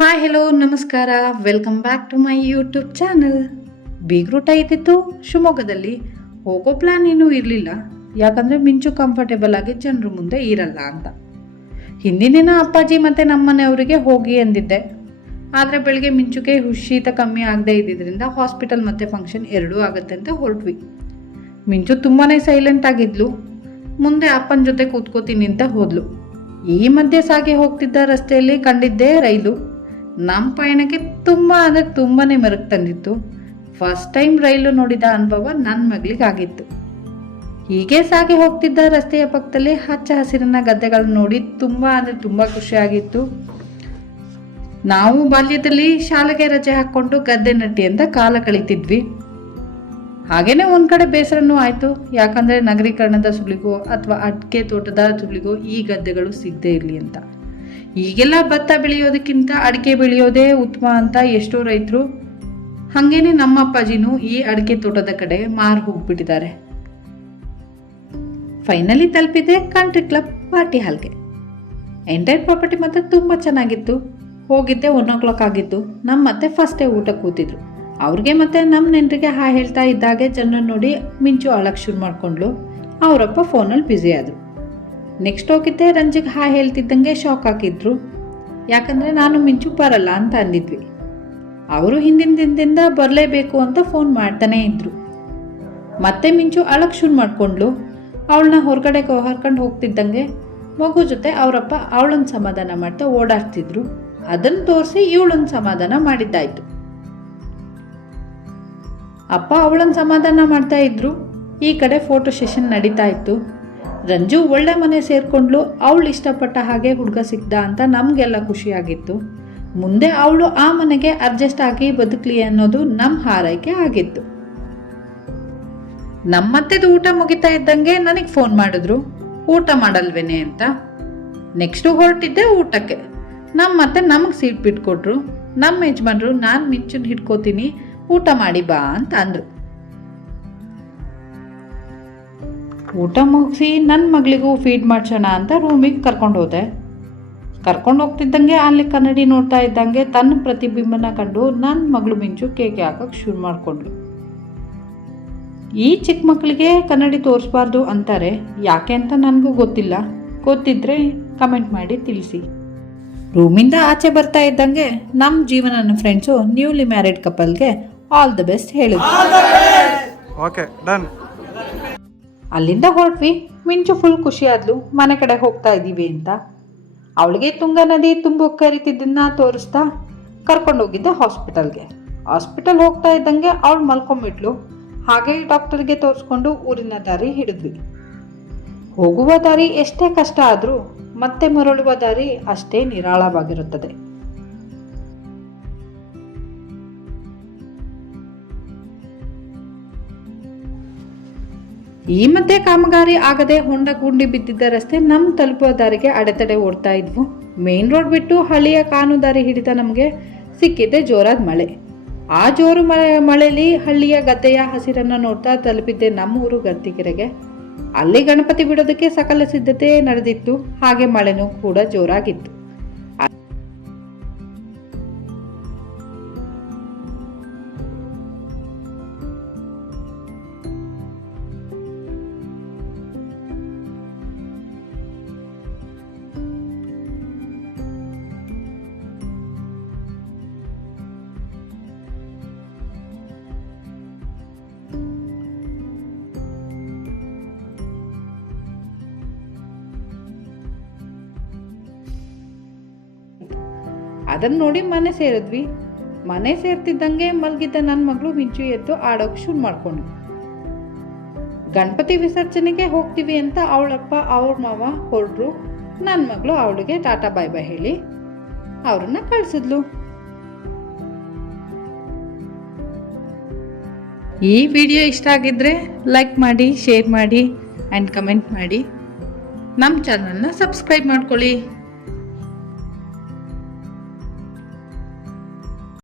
Hi hello ನಮಸ್ಕಾರ. Welcome back to my YouTube channel ಬೀಗ್ರೂಟ ಇದ್ದಿತ್ತು, ಶಿವಮೊಗ್ಗದಲ್ಲಿ. ಹೋಗೋ ಪ್ಲ್ಯಾನ್ ಏನೂ ಇರಲಿಲ್ಲ. ಯಾಕಂದರೆ ಮಿಂಚು ಕಂಫರ್ಟೇಬಲ್ ಆಗಿ ಜನರ ಮುಂದೆ ಇರಲ್ಲ ಅಂತ. ಹಿಂದಿನ ದಿನ ಅಪ್ಪಾಜಿ ಮತ್ತು ನಮ್ಮನೆಯವರಿಗೆ ಹೋಗಿ ಅಂದಿದ್ದೆ. ಆದರೆ ಬೆಳಗ್ಗೆ ಮಿಂಚುಗೆ ಶೀತ ಕಮ್ಮಿ ಆಗದೆ ಇದ್ದಿದ್ದರಿಂದ ಹಾಸ್ಪಿಟಲ್ ಮತ್ತು ಫಂಕ್ಷನ್ ಎರಡೂ ಆಗುತ್ತೆ ಅಂತ ಹೊರಟ್ವಿ. ಮಿಂಚು ತುಂಬಾ ಸೈಲೆಂಟ್ ಆಗಿದ್ಲು. ಮುಂದೆ ಅಪ್ಪನ ಜೊತೆ ಕೂತ್ಕೋತೀನಿ ಅಂತ ಹೋದ್ಲು. ಈ ಮಧ್ಯೆ ಸಾಗಿ ಹೋಗ್ತಿದ್ದ ರಸ್ತೆಯಲ್ಲಿ ಕಂಡಿದ್ದೇ ರೈಲು. ನಮ್ಮ ಪಯಣಕ್ಕೆ ತುಂಬ ಅಂದರೆ ತುಂಬಾ ಮೆರುಗು ತಂದಿತ್ತು. ಫಸ್ಟ್ ಟೈಮ್ ರೈಲು ನೋಡಿದ ಅನುಭವ ನನ್ನ ಮಗಳಿಗಾಗಿತ್ತು. ಹೀಗೆ ಸಾಗಿ ಹೋಗ್ತಿದ್ದ ರಸ್ತೆಯ ಪಕ್ಕದಲ್ಲಿ ಹಚ್ಚ ಹಸಿರಿನ ಗದ್ದೆಗಳನ್ನ ನೋಡಿ ತುಂಬ ಅಂದರೆ ತುಂಬ ಖುಷಿಯಾಗಿತ್ತು ನಾವು ಬಾಲ್ಯದಲ್ಲಿ ಶಾಲೆಗೆ ರಜೆ ಹಾಕ್ಕೊಂಡು ಗದ್ದೆ ನಟ್ಟಿ ಅಂತ ಕಾಲ ಕಳೀತಿದ್ವಿ. ಹಾಗೇನೆ ಒಂದು ಕಡೆ ಬೇಸರನೂ ಆಯ್ತು. ಯಾಕಂದ್ರೆ ನಗರೀಕರಣದ ಸುಳಿಗೋ ಅಥವಾ ಅಡಿಕೆ ತೋಟದ ಸುಳಿಗೋ ಈ ಗದ್ದೆಗಳು ಸಿಗದೇ ಇರಲಿ ಅಂತ. ಈಗೆಲ್ಲ ಭತ್ತ ಬೆಳೆಯೋದಕ್ಕಿಂತ ಅಡಿಕೆ ಬೆಳೆಯೋದೇ ಉತ್ತಮ ಅಂತ ಎಷ್ಟೋ ರೈತರು ಹಾಗೇನೆ ನಮ್ಮ ಅಪ್ಪಾಜಿನೂ ಈ ಅಡಿಕೆ ತೋಟದ ಕಡೆ ಮಾರು ಹೋಗ್ಬಿಟ್ಟಿದ್ದಾರೆ. ಫೈನಲಿ ತಲುಪಿದೆ ಕಂಟ್ರಿ ಕ್ಲಬ್ ಪಾರ್ಟಿ ಹಾಲ್ಗೆ ಎಂಟೈರ್ ಪ್ರಾಪರ್ಟಿ ಮಾತ್ರ ತುಂಬ ಚೆನ್ನಾಗಿತ್ತು. ಹೋಗಿದ್ದೆ ಒನ್ ಓ ಕ್ಲಾಕ್ ಆಗಿತ್ತು. ನಮ್ಮ ಮತ್ತೆ ಫಸ್ಟೇ ಊಟ ಕೂತಿದ್ರು. ಅವ್ರಿಗೆ ಮತ್ತೆ ನಮ್ಮ ನೆಂಟರಿಗೆ ಹಾ ಹೇಳ್ತಾ ಇದ್ದಾಗೆ ಜನರನ್ನ ನೋಡಿ ಮಿಂಚು ಅಳಕ್ಕೆ ಶುರು ಮಾಡ್ಕೊಂಡ್ಲು ಅವರಪ್ಪ ಫೋನಲ್ಲಿ ಬ್ಯುಸಿ ಆದರು. ನೆಕ್ಸ್ಟ್ ಹೋಗಿದ್ದೆ ರಂಜಿಗೆ ಹಾ ಹೇಳ್ತಿದ್ದಂಗೆ ಶಾಕ್ ಹಾಕಿದ್ರು. ಯಾಕಂದರೆ ನಾನು ಮಿಂಚು ಬರಲ್ಲ ಅಂತ ಅಂದಿದ್ವಿ. ಅವರು ಹಿಂದಿನ ದಿನದಿಂದ ಬರಲೇಬೇಕು ಅಂತ ಫೋನ್ ಮಾಡ್ತಾನೇ ಇದ್ರು. ಮತ್ತೆ ಮಿಂಚು ಅಳಕ್ಕೆ ಶುರು ಮಾಡ್ಕೊಂಡ್ಲು ಅವಳನ್ನ ಹೊರಗಡೆ ಹೊರ್ಕೊಂಡು ಹೋಗ್ತಿದ್ದಂಗೆ ಮಗು ಜೊತೆ ಅವರಪ್ಪ ಅವಳನ್ನ ಸಮಾಧಾನ ಮಾಡ್ತಾ ಓಡಾಡ್ತಿದ್ರು. ಅದನ್ನು ತೋರಿಸಿ ಇವಳನ್ನ ಸಮಾಧಾನ ಮಾಡಿದ್ದಾಯಿತು. ಅಪ್ಪ ಅವಳನ್ನ ಸಮಾಧಾನ ಮಾಡ್ತಾ ಇದ್ರು. ಈ ಕಡೆ ಫೋಟೋ ಸೆಷನ್ ನಡೀತಾ ಇತ್ತು. ರಂಜು ಒಳ್ಳೆ ಮನೆ ಸೇರ್ಕೊಂಡ್ಲು, ಅವಳು ಇಷ್ಟಪಟ್ಟ ಹಾಗೆ ಹುಡುಗ ಸಿಕ್ದ ಅಂತ ನಮಗೆಲ್ಲ ಖುಷಿಯಾಗಿತ್ತು. ಮುಂದೆ ಅವಳು ಆ ಮನೆಗೆ ಅಡ್ಜಸ್ಟ್ ಆಗಿ ಬದುಕಲಿ ಅನ್ನೋದು ನಮ್ಮ ಹಾರೈಕೆ ಆಗಿತ್ತು. ನಮ್ಮತ್ತೆದು ಊಟ ಮುಗಿತಾ ಇದ್ದಂಗೆ ನನಗೆ ಫೋನ್ ಮಾಡಿದ್ರು, ಊಟ ಮಾಡಲ್ವೇನೆ ಅಂತ? ನೆಕ್ಸ್ಟು ಹೊರಟಿದ್ದೆ ಊಟಕ್ಕೆ. ನಮ್ಮ ಮತ್ತೆ ನಮಗೆ ಸೀಟ್ ಬಿಟ್ಕೊಟ್ರು. ನಮ್ಮ ಯಜಮಾನ್ರು, ನಾನು ಮಿಂಚುನ್ ಹಿಡ್ಕೋತೀನಿ, ಊಟ ಮಾಡಿ ಬಾ ಅಂತ ಅಂದ್ರು. ಊಟ ಮುಗಿಸಿ ನನ್ನ ಮಗಳಿಗೂ ಫೀಡ್ ಮಾಡ್ಸೋಣ ಅಂತ ರೂಮಿಗೆ ಕರ್ಕೊಂಡು ಹೋದೆ. ಕರ್ಕೊಂಡು ಹೋಗ್ತಿದ್ದಂಗೆ ಅಲ್ಲಿ ಕನ್ನಡಿ ನೋಡ್ತಾ ಇದ್ದಂಗೆ ತನ್ನ ಪ್ರತಿಬಿಂಬನ ಕಂಡು ನನ್ನ ಮಗಳು ಮಿಂಚು ಕೇಕೆ ಹಾಕಕ್ಕೆ ಶುರು ಮಾಡಿಕೊಂಡ್ಳು. ಈ ಚಿಕ್ಕ ಮಕ್ಕಳಿಗೆ ಕನ್ನಡಿ ತೋರಿಸ್ಬಾರ್ದು ಅಂತಾರೆ, ಯಾಕೆ ಅಂತ ನನಗೂ ಗೊತ್ತಿಲ್ಲ. ಗೊತ್ತಿದ್ರೆ ಕಮೆಂಟ್ ಮಾಡಿ ತಿಳಿಸಿ. ರೂಮಿಂದ ಆಚೆ ಬರ್ತಾ ಇದ್ದಂಗೆ ನಮ್ಮ ಜೀವನನ ಫ್ರೆಂಡ್ಸು ನ್ಯೂಲಿ ಮ್ಯಾರಿಡ್ ಕಪಲ್ಗೆ ಆಲ್ ದ ಬೆಸ್ಟ್ ಹೇಳಿದ್ರು ಓಕೆ ಡನ್ ಅಲ್ಲಿಂದ ಹೊರಟ್ವಿ. ಮಿಂಚು ಫುಲ್ ಖುಷಿ ಆದ್ಲು ಮನೆ ಕಡೆ ಹೋಗ್ತಾ ಇದ್ದೀವಿ ಅಂತ. ಅವಳಿಗೆ ತುಂಗಾ ನದಿ ತುಂಬ ಕರಿತಿದ್ದನ್ನ ತೋರಿಸ್ತಾ ಕರ್ಕೊಂಡೋಗಿದ್ದೆ ಹಾಸ್ಪಿಟಲ್ಗೆ ಹಾಸ್ಪಿಟಲ್ ಹೋಗ್ತಾ ಇದ್ದಂಗೆ ಅವಳು ಮಲ್ಕೊಂಬಿಟ್ಲು ಹಾಗೆ ಡಾಕ್ಟರ್ಗೆ ತೋರಿಸ್ಕೊಂಡು ಊರಿನ ದಾರಿ ಹಿಡಿದ್ವಿ. ಹೋಗುವ ದಾರಿ ಎಷ್ಟೇ ಕಷ್ಟ ಆದರೂ ಮತ್ತೆ ಮರಳುವ ದಾರಿ ಅಷ್ಟೇ ನಿರಾಳವಾಗಿರುತ್ತದೆ. ಈ ಮಧ್ಯೆ ಕಾಮಗಾರಿ ಆಗದೆ ಹೊಂಡ ಗುಂಡಿ ಬಿದ್ದಿದ್ದ ರಸ್ತೆ ನಮ್ಮ ತಲುಪುವ ದಾರಿಗೆ ಅಡೆತಡೆ ಓಡ್ತಾ ಇದ್ವು. ಮೇನ್ ರೋಡ್ ಬಿಟ್ಟು ಹಳ್ಳಿಯ ಕಾನು ದಾರಿ ಹಿಡಿದ ನಮಗೆ ಸಿಕ್ಕಿದ್ದೆ ಜೋರಾದ ಮಳೆ. ಆ ಜೋರು ಮಳೆ ಮಳೆಯಲ್ಲಿ ಹಳ್ಳಿಯ ಗದ್ದೆಯ ಹಸಿರನ್ನ ನೋಡ್ತಾ ತಲುಪಿದ್ದೆ ನಮ್ಮ ಊರು ಗರ್ತಿಕೆರೆಗೆ ಅಲ್ಲಿ ಗಣಪತಿ ಬಿಡೋದಕ್ಕೆ ಸಕಲ ಸಿದ್ಧತೆ ನಡೆದಿತ್ತು. ಹಾಗೆ ಮಳೆನೂ ಕೂಡ ಜೋರಾಗಿತ್ತು. ಅದನ್ನ ನೋಡಿ ಮನೆ ಸೇರಿದ್ವಿ. ಮನೆ ಸೇರ್ತಿದ್ದಂಗೆ ಮಲಗಿದ್ದ ನನ್ನ ಮಗಳು ಮಿಂಚು ಎದ್ದು ಆಡೋಕೆ ಶುರು ಮಾಡ್ಕೊಂಡ್ವಿ ಗಣಪತಿ ವಿಸರ್ಜನೆಗೆ ಹೋಗ್ತೀವಿ ಅಂತ ಅವಳಪ್ಪ, ಅವ್ರ ಮಾವ ಹೊರಟ್ರು. ನನ್ನ ಮಗಳು ಅವಳಿಗೆ ಟಾಟಾ ಬಾಯ್ ಬಾಯ್ ಹೇಳಿ ಅವ್ರನ್ನ ಕಳಿಸಿದ್ಲು. ಈ ವಿಡಿಯೋ ಇಷ್ಟ ಆಗಿದ್ರೆ ಲೈಕ್ ಮಾಡಿ, ಶೇರ್ ಮಾಡಿ ಆ್ಯಂಡ್ ಕಮೆಂಟ್ ಮಾಡಿ. ನಮ್ಮ ಚಾನಲ್ನ ಸಬ್ಸ್ಕ್ರೈಬ್ ಮಾಡ್ಕೊಳ್ಳಿ.